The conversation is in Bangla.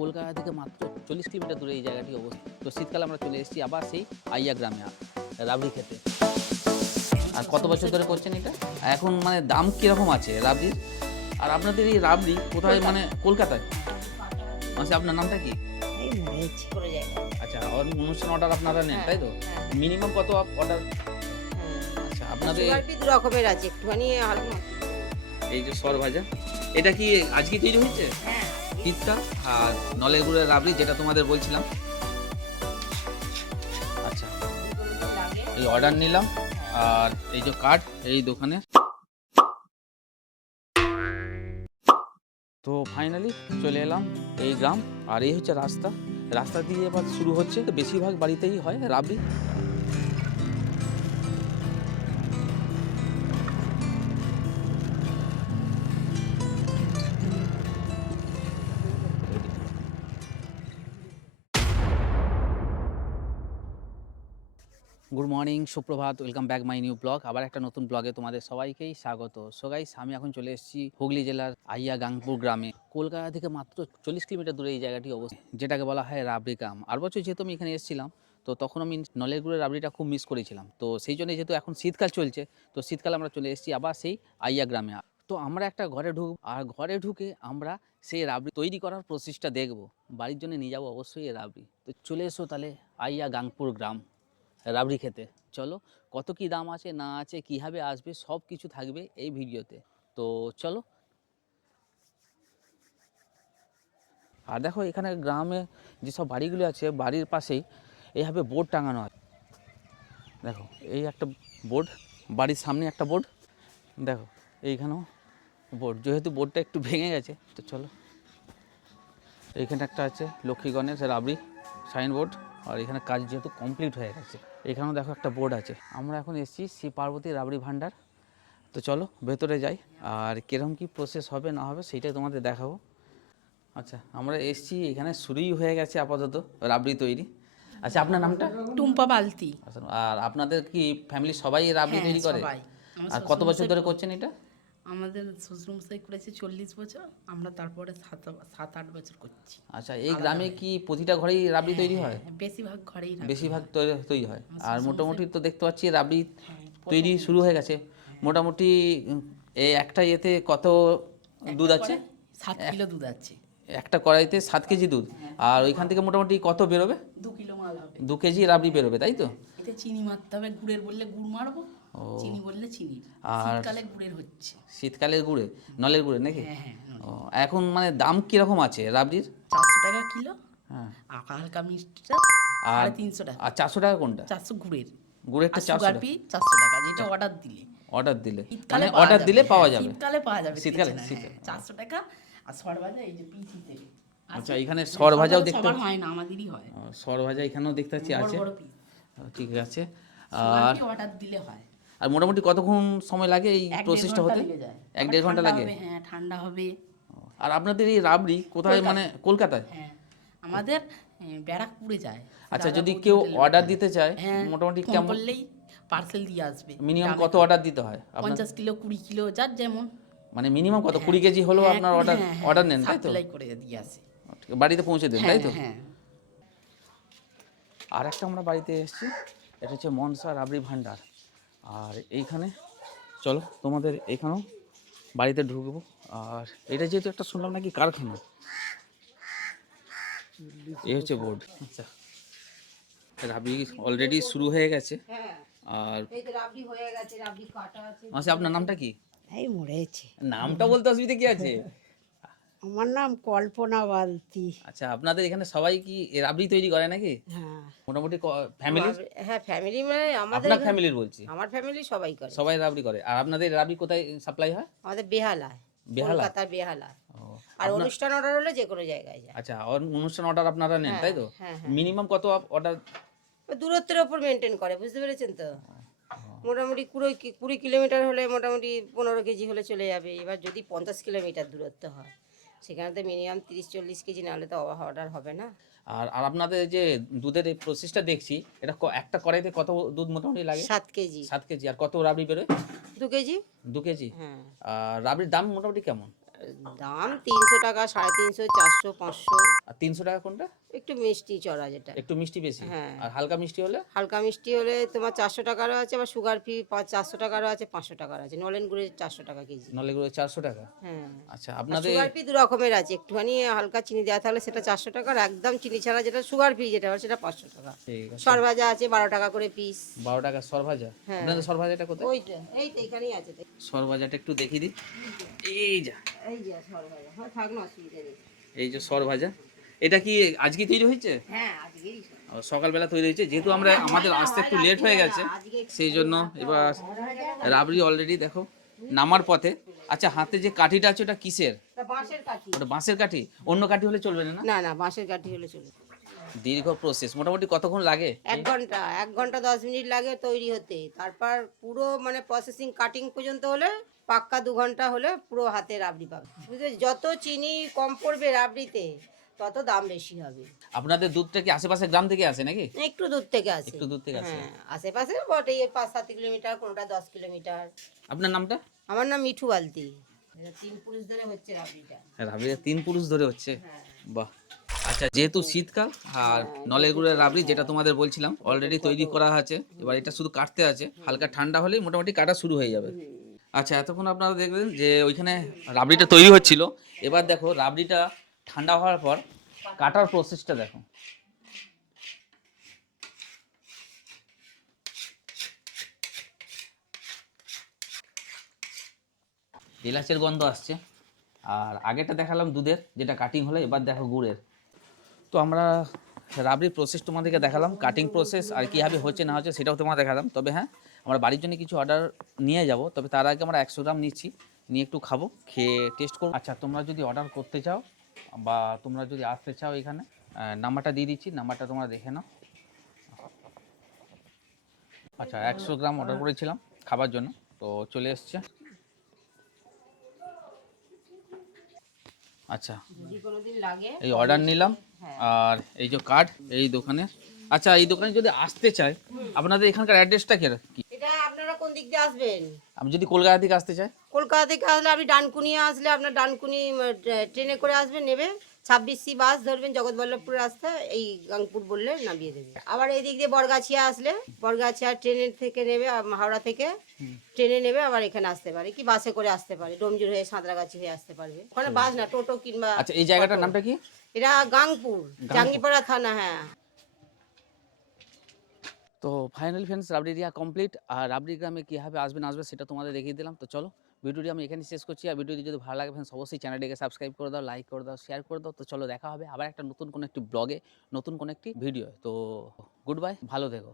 কলকাতা থেকে মাত্র 40 কিলোমিটার দূরে এই জায়গাটি অবস্থিত। তো শীতকালে আমরা চলে এসেছি আবার সেই আইয়া গ্রামে রাবড়ি খেতে। আর কত বছর ধরে করছেন এটা? এখন মানে দাম কীরকম আছে রাবড়ির? আর আপনাদের এই রাবড়ি কোথায়, মানে কলকাতায়? আচ্ছা, আপনার নামটা কি? আচ্ছা, অনুষ্ঠান অর্ডার আপনারা নেন, তাই তো? মিনিমাম কত অর্ডার? আচ্ছা, আপনাদের দু রকমের আছে, একটুখানি এই যে সর ভাজা, এটা কি আজকে তৈরি হয়েছে? পিৎজা আর নলের গুড়ের রাবড়ি, যেটা তোমাদের বলছিলাম। আচ্ছা, এই অর্ডার নিলাম আর এই যে কার্ড এই দোকানে। তো ফাইনালি চলে এলাম এই গ্রাম, আর এই হচ্ছে রাস্তা দিয়ে এবার শুরু হচ্ছে। বেশিরভাগ বাড়িতেই হয় রাবড়ি। গুড মর্নিং, সুপ্রভাত, welcome back my new blog. আবার একটা নতুন ব্লগে তোমাদের সবাইকেই স্বাগত। সো গাইস, আমি এখন চলে এসেছি হুগলি জেলার আইয়া গাংপুর গ্রামে। কলকাতা থেকে মাত্র 40 কিলোমিটার দূরে এই জায়গাটি অবস্থিত, যেটাকে বলা হয় রাবড়ি গ্রাম। আর বছর যেহেতু আমি এখানে এসেছিলাম, তো তখন আমি নলের গুড়ের রাবড়িটা খুব মিস করেছিলাম। তো সেই জন্য যেহেতু এখন শীতকাল চলছে, তো শীতকালে আমরা চলে এসেছি আবার সেই আইয়া গ্রামে। তো আমরা একটা ঘরে ঢুকব, আর ঘরে ঢুকে আমরা সেই রাবড়ি তৈরি করার প্রসেসটা দেখব। বাড়ির জন্য নিয়ে যাবো অবশ্যই এই রাবড়ি। তো চলে এসো তাহলে আইয়া গাংপুর গ্রাম রাবড়ি খেতে। চলো, কত কি দাম আছে না আছে, কীভাবে আসবে, সব কিছু থাকবে এই ভিডিওতে। তো চলো। আর দেখো, এখানে গ্রামে যেসব বাড়িগুলো আছে, বাড়ির পাশেই এইভাবে বোর্ড টাঙানো আছে। দেখো, এই একটা বোর্ড, বাড়ির সামনে একটা বোর্ড, দেখো এইখানেও বোর্ড। যেহেতু বোর্ডটা একটু ভেঙে গেছে, তো চলো। এইখানে একটা আছে লক্ষ্মী গণেশ রাবড়ি সাইনবোর্ড। আর এখানে কাজ যেহেতু কমপ্লিট হয়ে গেছে, এখানেও দেখো একটা বোর্ড আছে। আমরা এখন এসেছি শ্রী পার্বতী রাবড়ি ভাণ্ডার। তো চলো ভেতরে যাই, আর কীরকম কী প্রসেস হবে না হবে সেইটাই তোমাদের দেখাবো। আচ্ছা, আমরা এসেছি, এখানে শুরুই হয়ে গেছে আপাতত রাবড়ি তৈরি। আচ্ছা, আপনার নামটা? টুম্পা বালতি। আচ্ছা, আর আপনাদের কি ফ্যামিলি সবাই রাবড়ি তৈরি করে? সবাই। আর কত বছর ধরে করছেন এটা? আমাদের শ্বশুরমশাই করেছে 40 বছর, আমরা তারপরে 7-8 বছর করছি। আচ্ছা, এই গ্রামে কি প্রতিটা ঘরেই রাবড়ি তৈরি হয়? বেশিরভাগ ঘরেই বেশিরভাগ তৈরি হয়। আর মোটামুটি তো দেখতে পাচ্ছি রাবড়ি তৈরি শুরু হয়ে গেছে। মোটামুটি এই একটা ইয়েতে কত দুধ আছে? 7 কিলো দুধ আছে একটা কড়াইতে 7 কেজি দুধ। আর ওইখান থেকে মোটামুটি কত বেরোবে? 2 কিলো মাল হবে। 2 কেজি রাবড়ি বেরোবে, তাই তো? এতে চিনি মারতে হবে, গুড়ের বললে গুড় মারবো, চিনি বললে চিনি। আর শীতকালে গুড়ের হচ্ছে। শীতকালের গুড়ে, নলের গুড়ে নাকি? হ্যাঁ। ও, এখন মানে দাম কিরকম আছে রাবড়ির? 400 টাকা কিলো। হ্যাঁ। হালকা মিষ্টিটা আর 350 টাকা। আর 400 টাকা কোনটা? 400 গুড়েরটা 400 টাকা। 400 টাকা, যেটা অর্ডার দিলে। অর্ডার দিলে শীতকালে মানে অর্ডার দিলে পাওয়া যাবে? শীতকালে পাওয়া যাবে। শীতকালে 400 টাকা। আর সরভাজা এই যে পিচিতে। আচ্ছা, এখানে সর ভাজাও দেখতে সবার হয় না, আমাদেরই হয়। সর ভাজা এখানেও দেখতে পাচ্ছি আছে। বড় পিস। ঠিক আছে। আর অর্ডার দিলে হয়। আর মোটামুটি কতক্ষণ সময় লাগে এই প্রসেসটা হতে? 1-1.5 ঘন্টা লাগে। লাগে? হ্যাঁ, ঠান্ডা হবে। আর আপনাদের এই রাবড়ি কোথায়, মানে কলকাতায়? হ্যাঁ, আমাদের ব্যারাকপুরে যায়। আচ্ছা, যদি কেউ অর্ডার দিতে চায়, হ্যাঁ, মোটামুটি ফোন কেমন করলেই পার্সেল দিয়ে আসবে। মিনিমাম কত অর্ডার দিতে হয়? 50 কিলো 20 কিলো যার যেমন। মানে মিনিমাম কত? 20 কেজি হলেও আপনার অর্ডার নেন, তাই তো? সাপ্লাই করে দিয়ে আসে, বাড়িতে পৌঁছে দেন, তাই তো? হ্যাঁ। আর একটা আমরা বাড়িতে এসেছি, এটা হচ্ছে মনসা রাবড়ি ভাণ্ডার। আর এইখানে চলো তোমাদের এখানেও বাড়িতে ঢুকবো। আর এটা যেহেতু একটা শুনলাম নাকি কারখানা, এই হচ্ছে বোর্ড। আচ্ছা, রাবড়ি অলরেডি শুরু হয়ে গেছে। আর রাবড়ি হয়ে গেছে, রাবড়ি কাটা আছে। আচ্ছা, আপনার নামটা কি? এই মরেছে। নামটা বলতে অসুবিধা কি আছে? আমার নাম কল্পনা বালতি। আচ্ছা, আপনাদের এখানে সবাই কি রাবড়ি তৈরি করে নাকি? হ্যাঁ। মোটামুটি ফ্যামিলি? হ্যাঁ, ফ্যামিলি মানে আমাদের আপনার ফ্যামিলির বলছি। আমার ফ্যামিলি সবাই করে। সবাই রাবড়ি করে। আর আপনাদের রাবড়ি কোথায় সাপ্লাই হয়? আমাদের বেহালা, কলকাতার বেহালা। আর অনুষ্ঠান অর্ডার হলে যে কোনো জায়গায় যায়। আচ্ছা, অনুষ্ঠান অর্ডার আপনারা নেন, তাই তো? হ্যাঁ। মিনিমাম কত অর্ডার? দূরত্বের ওপর মেনটেন করে, বুঝতে পেরেছেন তো? মোটামুটি 20 কিলোমিটার হলে মোটামুটি 15 কেজি হলে চলে যাবে। এবার যদি 50 কিলোমিটার দূরত্ব হয়, সেখানে তো মিনিমাম 30-40 কেজি, নাহলে তো অর্ডার হবে না। আর আপনাদের যে দুধের এই প্রসেসটা দেখছি, এটা একটা কড়াইতে কত দুধ মোটামুটি লাগে? 7 কেজি। 7 কেজি। আর কত রাবড়ি বেরোয়? 2 কেজি। 2 কেজি। হ্যাঁ। আর রাবড়ির দাম মোটামুটি কেমন? দাম 300 টাকা, 350, 400, 500। আর 300 টাকা কোনটা? একটু মিষ্টি চড়া যেটা। একটু মিষ্টি বেশি। হ্যাঁ। আর হালকা মিষ্টি হলে? হালকা মিষ্টি হলে তোমার 400 টাকারও আছে, আবার সুগার ফ্রি 400 টাকারও আছে, 500 টাকার আছে। নলেন গুড়ের 400 টাকা কেজি। নলে গুড়ে 400 টাকা। হ্যাঁ। আচ্ছা, আর আপনাদের সুগার ফ্রি দু রকমের আছে, একটুখানি হালকা চিনি দেওয়া থাকলে সেটা 400 টাকা, আর একদম চিনি ছাড়া যেটা সুগার ফ্রি যেটা হয় সেটা 500 টাকা। ঠিক আছে। সরভাজা আছে 12 টাকা করে পিস। 12 টাকা সরভাজা। হ্যাঁ। আপনাদের সরভাজাটা কোথায়? ওইটা এই তো এখানেই আছে। সরভাজাটা একটু দেখিয়ে দিই। এই যা, এই যে সরভাজা, হ্যাঁ থাক না, অসুবিধা নেই। এই যে সরভাজা। এটা কি আজকে তৈরি হয়েছে? হ্যাঁ আজকেই সকালবেলা তৈরি হয়েছে, যেহেতু আমরা আমাদের আসতে একটু লেট হয়ে গেছে সেই জন্য এবার রাবড়ি অলরেডি দেখো নামার পথে। আচ্ছা, হাতে যে কাঠিটা আছে ওটা কিসের? বাঁশের কাঠি। ওটা বাঁশের কাঠি? অন্য কাঠি হলে চলবে না? না না, বাঁশের কাঠি হলে চলবে। দীর্ঘ প্রসেস, মোটামুটি কতক্ষণ লাগে? 1 ঘন্টা 10 মিনিট লাগে তৈরি হতে। তারপর পুরো মানে প্রসেসিং কাটিং পর্যন্ত হলে পাক্কা 2 ঘন্টা হলে পুরো হাতে রাবড়ি পাবে। বুঝলে, যত চিনি কম পড়বে রাবড়িতে তত দাম বেশি হবে। আপনাদের দুধটা কি আশেপাশে গ্রাম থেকে আসে নাকি? একটু দূর থেকে আসে। একটু দূর থেকে আসে। হ্যাঁ, আশেপাশে বটে 5-7 কিলোমিটার, কোনোটা 10 কিলোমিটার। আপনার নামটা? আমার নাম মিঠু বালতি। 3 পুরুষ ধরে হচ্ছে রাবড়িটা। রাবড়িটা 3 পুরুষ ধরে হচ্ছে? হ্যাঁ। বাহ। আচ্ছা, যেহেতু শীতকাল আর নলের গুড়ের রাবড়ি যেটা তোমাদের বলছিলাম অলরেডি তৈরি করা আছে, এবার এটা শুধু কাটতে আছে। হালকা ঠান্ডা হলেই মোটামুটি কাটা শুরু হয়ে যাবে। আচ্ছা, এতক্ষণ আপনারা দেখলেন যে ওইখানে রাবড়িটা তৈরি হচ্ছিল। এবার দেখো রাবড়িটা ঠান্ডা হওয়ার পর কাটার প্রসেসটা দেখো। এলাচের গন্ধ আসছে। আর আগেটা দেখালাম দুধের, যেটা কাটিং হলো, এবার দেখো গুড়ের। তো আমরা রাবড়ির প্রসেস তোমাদেরকে দেখালাম, কাটিং প্রসেস আর কীভাবে হচ্ছে না হচ্ছে সেটাও তোমাদের দেখালাম। তবে হ্যাঁ, আমরা বাড়ির জন্য কিছু অর্ডার নিয়ে যাব, তবে তার আগে আমরা 100 গ্রাম নিচ্ছি, নিয়ে একটু খাবো, খেয়ে টেস্ট করবো। আচ্ছা, তোমরা যদি অর্ডার করতে চাও বা তোমরা যদি আসতে চাও এখানে, নাম্বারটা দিয়ে দিচ্ছি, নাম্বারটা তোমরা দেখে নাও। আচ্ছা, 100 গ্রাম অর্ডার করেছিলাম খাবার জন্য, তো চলে এসছে। আচ্ছা, যদি কোনোদিন লাগে এই অর্ডার নিলাম। আর এই যে কার্ড এই দোকানে। আচ্ছা, এই দোকানে যদি আসতে চাই, আপনাদের এখানকার অ্যাড্রেসটা কি? এটা আপনারা কোন দিক দিয়ে আসবেন? আমি যদি কলকাতা থেকে আসতে চাই? কলকাতা থেকে আসলে আপনি ডানকুনি আসলে আপনার ডানকুনি ট্রেনে করে আসবেন, নেবে 26C বাস ধরবেন, জগৎবল্লভপুর রাস্তা, এই গাংপুর বললে নামিয়ে দেবে। আবার এই দিক দিয়ে বরগাছিয়া আসলে বরগাছিয়া ট্রেনের থেকে নেবে, হাওড়া থেকে ট্রেনে নেবে, আবার এখানে আসতে পারে, কি বাসে করে আসতে পারে, ডোমজুর হয়ে সাঁতরাগাছি হয়ে আসতে পারবে। ওখানে বাস না, টোটো কিংবা। আচ্ছা, এই জায়গাটার নামটা কি? এটা গাংপুর, জাঙ্গিপাড়া থানা। হ্যাঁ। তো ফাইনালি ফ্রেন্ডস, রাবড়ি এরিয়া কমপ্লিট। আর রাবড়ি গ্রামে কীভাবে আসবে সেটা তোমাদের দেখিয়ে দিলাম। তো চলো, ভিডিওটি আমি এখানে শেষ করছি। আর ভিডিওটি যদি ভালো লাগে ফ্রেন্ডস, অবশ্যই চ্যানেলটিকে সাবস্ক্রাইব করে দাও, লাইক করে দাও, শেয়ার করে দাও। তো চলো, দেখা হবে আবার একটা নতুন কোনো একটি ব্লগে, নতুন কোনো একটি ভিডিও। তো গুড বাই, ভালো থেকো।